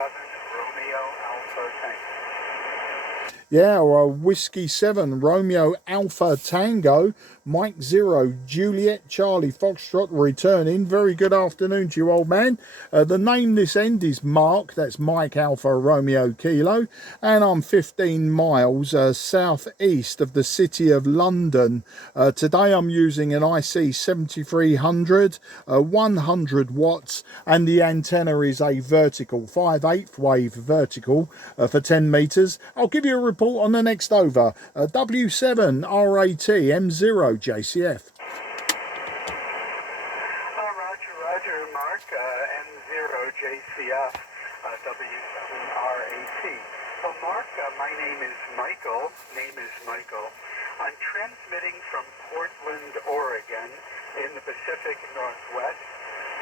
Romeo Alpha Tango. Yeah, well, Whiskey 7, Romeo Alpha Tango, Mike 0, Juliet Charlie Foxtrot returning. Very good afternoon to you, old man. The name this end is Mark, that's Mike Alpha Romeo Kilo, and I'm 15 miles southeast of the city of London. Today I'm using an IC-7300, 100 watts, and the antenna is a vertical, 5/8 wave vertical for 10 meters. I'll give you a report on the next over. W7RAT M0 JCF. Roger, Mark, M0JCF, W7RAT. Well, Mark, my name is Michael. I'm transmitting from Portland, Oregon, in the Pacific Northwest,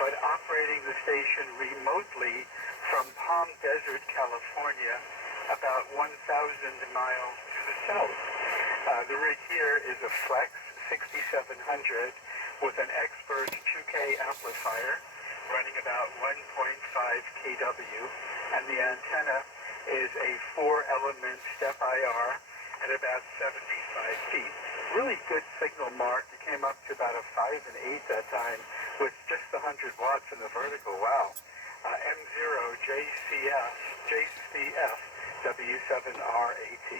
but operating the station remotely from Palm Desert, California, about 1,000 miles to the south. The rig here is a Flex 6700 with an Expert 2K amplifier running about 1.5 kW, and the antenna is a 4-element step IR at about 75 feet. Really good signal, Mark. You came up to about a 5 and 8 that time with just 100 watts in the vertical. Wow. M0JCF W7RAT.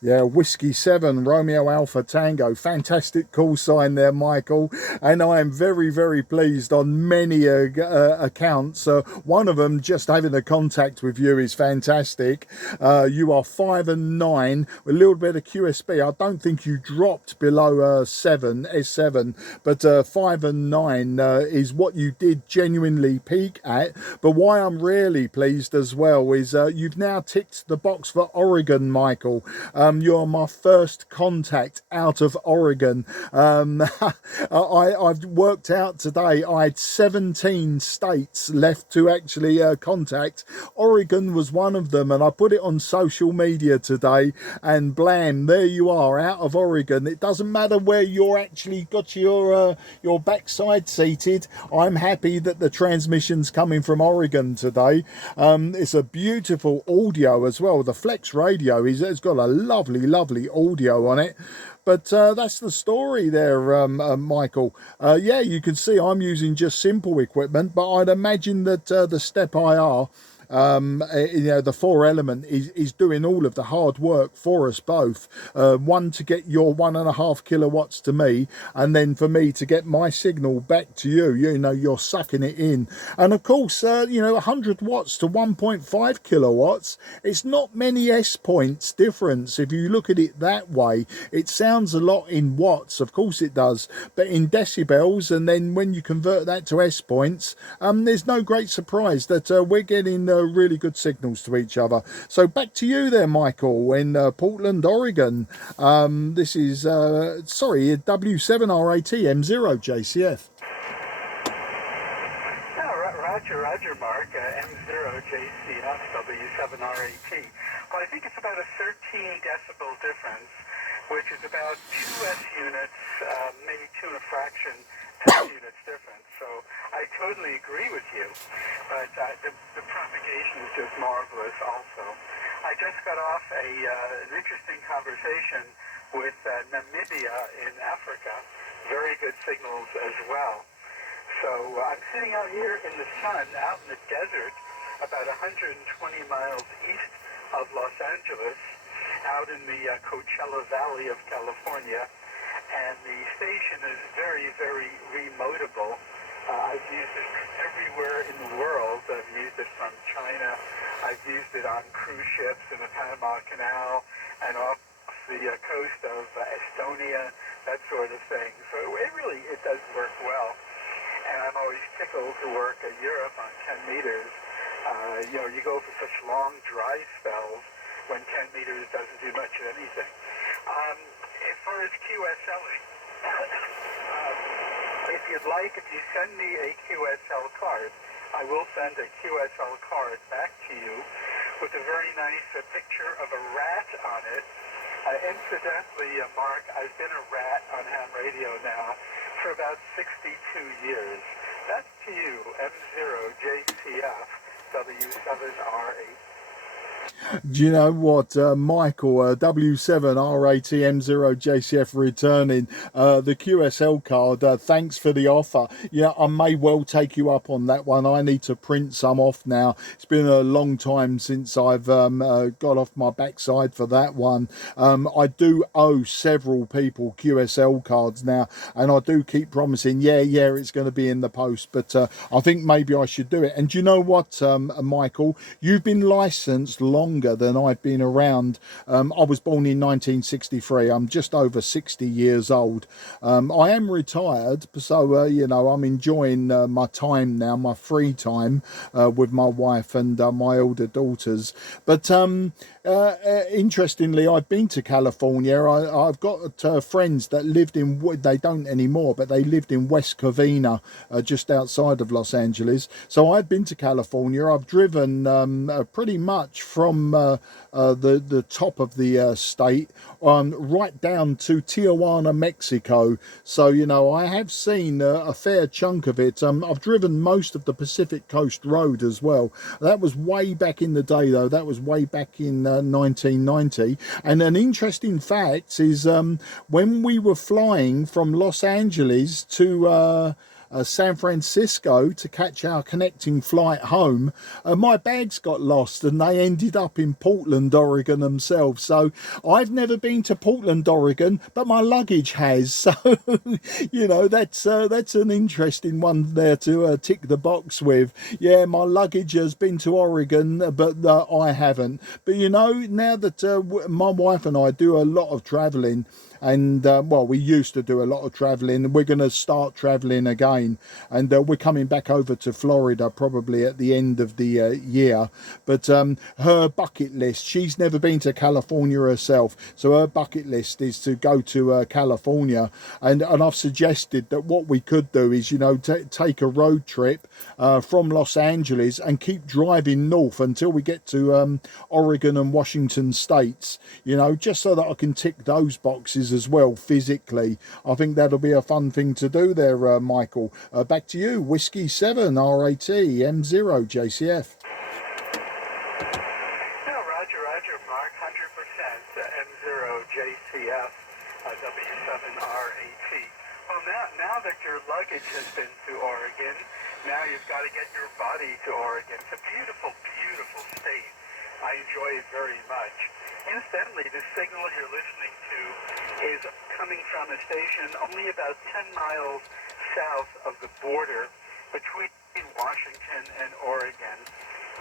Yeah, Whiskey 7, Romeo Alpha Tango. Fantastic call sign there, Michael. And I am very, very pleased on many accounts. One of them, just having a contact with you is fantastic. You are 5 and 9, a little bit of QSB. I don't think you dropped below S7, but 5 and 9 is what you did genuinely peak at. But why I'm really pleased as well is you've now ticked the box for Oregon, Michael. You're my first contact out of Oregon. I've worked out today I had 17 states left to actually contact. Oregon was one of them, and I put it on social media today, and blam, there you are, out of Oregon. It doesn't matter where you're actually got your backside seated. I'm happy that the transmission's coming from Oregon today. It's a beautiful audio as well. The Flex radio has got a lovely audio on it. But that's the story there, Michael. Yeah, you can see I'm using just simple equipment, but I'd imagine that the Step IR, the 4-element is doing all of the hard work for us both. One to get your 1.5 kilowatts to me, and then for me to get my signal back to you. You're sucking it in, and of course 100 watts to 1.5 kilowatts, it's not many S points difference. If you look at it that way, it sounds a lot in watts, of course it does, but in decibels, and then when you convert that to S points, there's no great surprise that we're getting really good signals to each other. So back to you there, Michael, in Portland, Oregon. This is W7RAT M0 JCF. Roger, Mark, M0JCF W7RAT. Well, I think it's about a 13 decibel difference, which is about 2 S units, maybe 2 and a fraction S units difference. So I totally agree with you, but the propagation is just marvelous also. I just got off an interesting conversation with Namibia in Africa. Very good signals as well. So I'm sitting out here in the sun, out in the desert, about 120 miles east of Los Angeles, out in the Coachella Valley of California, and the station is very, very remotable. I've used it everywhere in the world. I've used it from China. I've used it on cruise ships in the Panama Canal and off the coast of Estonia, that sort of thing. So it does work well. And I'm always tickled to work in Europe on 10 meters. You go for such long dry spells when 10 meters doesn't do much of anything. As far as QSLing, if you'd like, if you send me a QSL card, I will send a QSL card back to you with a very nice picture of a rat on it. Incidentally, Mark, I've been a rat on ham radio now for about 62 years. That's to you, M0JCF W7RAT. Do you know what, Michael, W7RAT-M0JCF returning the QSL card. Thanks for the offer. Yeah, I may well take you up on that one. I need to print some off now. It's been a long time since I've got off my backside for that one. I do owe several people QSL cards now, and I do keep promising, yeah, it's going to be in the post, but I think maybe I should do it. And do you know what, Michael, you've been licensed longer than I've been around. I was born in 1963. I'm just over 60 years old. I am retired, so you know, I'm enjoying my time now, my free time with my wife and my older daughters. But interestingly, I've been to California. I've got friends that lived in, they don't anymore, but they lived in West Covina, just outside of Los Angeles. So I've been to California. I've driven pretty much from the top of the state right down to Tijuana, Mexico. So, you know, I have seen a fair chunk of it. I've driven most of the Pacific Coast Road as well. That was way back in the day, though. That was way back in 1990. And an interesting fact is when we were flying from Los Angeles to San Francisco to catch our connecting flight home, my bags got lost and they ended up in Portland, Oregon themselves. So I've never been to Portland, Oregon, but my luggage has. So you know, that's an interesting one there to tick the box with. Yeah, my luggage has been to Oregon, but I haven't. But you know, now that my wife and I do a lot of traveling, and well, we used to do a lot of traveling, and we're going to start traveling again, and we're coming back over to Florida probably at the end of the year. But her bucket list, she's never been to California herself, so her bucket list is to go to California, and I've suggested that what we could do is, you know, take a road trip from Los Angeles and keep driving north until we get to Oregon and Washington states, you know, just so that I can tick those boxes as well physically. I think that'll be a fun thing to do there, Michael. Back to you, Whiskey 7 RAT M0 JCF. No, Roger, Mark, 100% M0 JCF W7RAT. Well, now that your luggage has been to Oregon, now you've got to get your body to Oregon. It's a beautiful, beautiful state. I enjoy it very much. Incidentally, the signal you're listening to is coming from a station only about 10 miles south of the border between Washington and Oregon.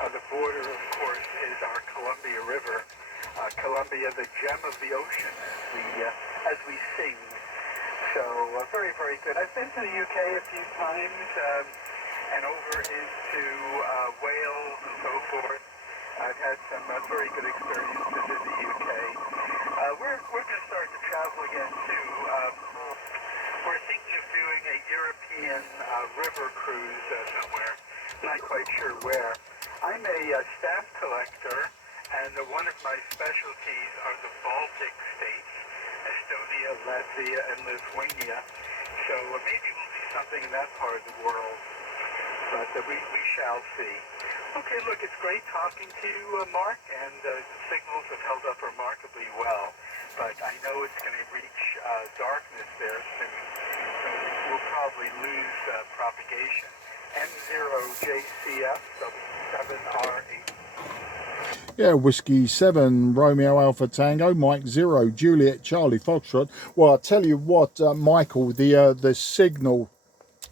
The border, of course, is our Columbia River. Columbia, the gem of the ocean, as we sing. So very, very good. I've been to the UK a few times and over into Wales and so forth. I've had some very good experiences in the UK. We're going to start to travel again too. We're thinking of doing a European river cruise somewhere. Not quite sure where. I'm a stamp collector, and one of my specialties are the Baltic states, Estonia, Latvia, and Lithuania. So maybe we'll do something in that part of the world. But we shall see. Okay, look, it's great talking to you, Mark, and the signals have held up remarkably well. But I know it's going to reach darkness there soon, so we'll probably lose propagation. M0JCF W7RAT. Yeah, Whiskey 7, Romeo Alpha Tango, Mike 0, Juliet Charlie Foxtrot. Well, I tell you what, Michael, the signal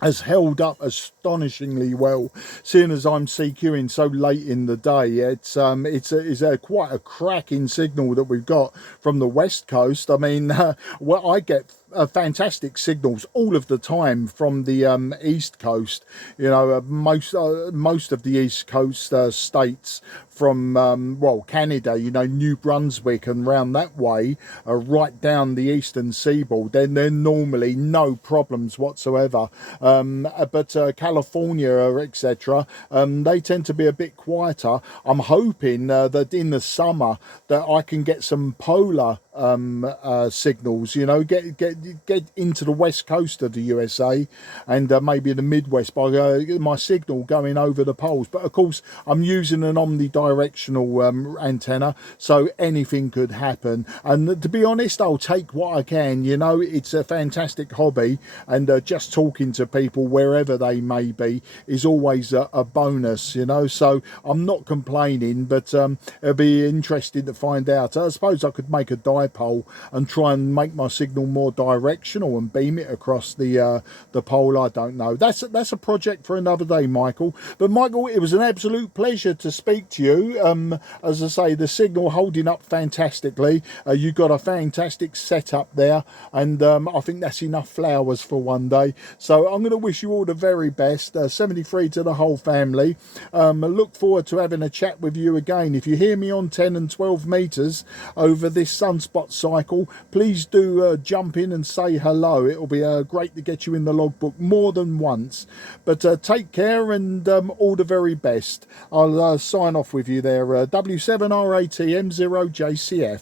has held up astonishingly well, seeing as I'm CQing so late in the day. It's quite a cracking signal that we've got from the West Coast. I mean, well, I get fantastic signals all of the time from the East Coast. You know, most of the East Coast states from well, Canada, you know, New Brunswick and round that way, right down the eastern seaboard, then they're normally no problems whatsoever. But California, etc., they tend to be a bit quieter. I'm hoping that in the summer that I can get some polar signals, you know, get get into the west coast of the USA and maybe the Midwest by my signal going over the poles. But of course, I'm using an omnidirectional antenna, so anything could happen. And to be honest, I'll take what I can. You know, it's a fantastic hobby, and just talking to people wherever they may be is always a bonus, you know. So I'm not complaining, but it'll be interesting to find out. I suppose I could make a dipole and try and make my signal more directional and beam it across the pole. I don't know. That's a project for another day, Michael. But Michael, it was an absolute pleasure to speak to you. As I say, the signal holding up fantastically. You've got a fantastic setup there, and I think that's enough flowers for one day. So I'm going to wish you all the very best. 73 to the whole family. Look forward to having a chat with you again. If you hear me on 10 and 12 meters over this sunspot cycle, please do jump in and say hello. It'll be great to get you in the logbook more than once. But take care, and all the very best. I'll sign off with you there. W7RAT M0JCF.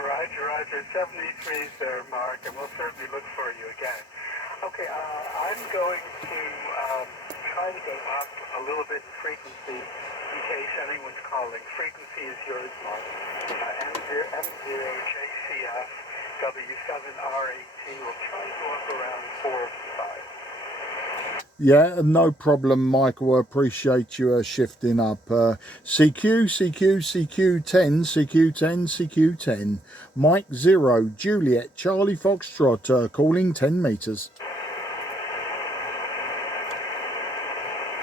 Roger. 73's there, Mark, and we'll certainly look for you again. Okay, I'm going to try to go up a little bit in frequency in case anyone's calling. Frequency is yours, Mark. M0JCF, W7RAT. We'll try to go up around 4 or 5. Yeah, no problem, Michael. I appreciate you shifting up. CQ, CQ10, CQ10, CQ10. Mike 0, Juliet, Charlie Foxtrot, calling 10 meters.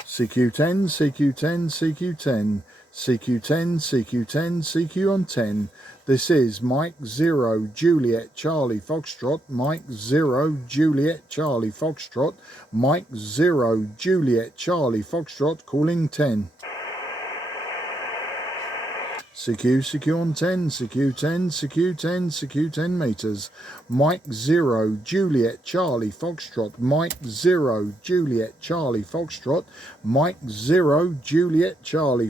CQ10, CQ10, CQ10, CQ10, CQ10, CQ on 10. This is Mike 0, Juliet, Charlie Foxtrot, Mike 0, Juliet, Charlie Foxtrot, Mike 0, Juliet, Charlie Foxtrot, calling 10. CQ on 10, CQ10, CQ10, CQ10 meters. Mike 0, Juliet, Charlie Foxtrot, Mike 0, Juliet, Charlie Foxtrot, Mike 0, Juliet, Charlie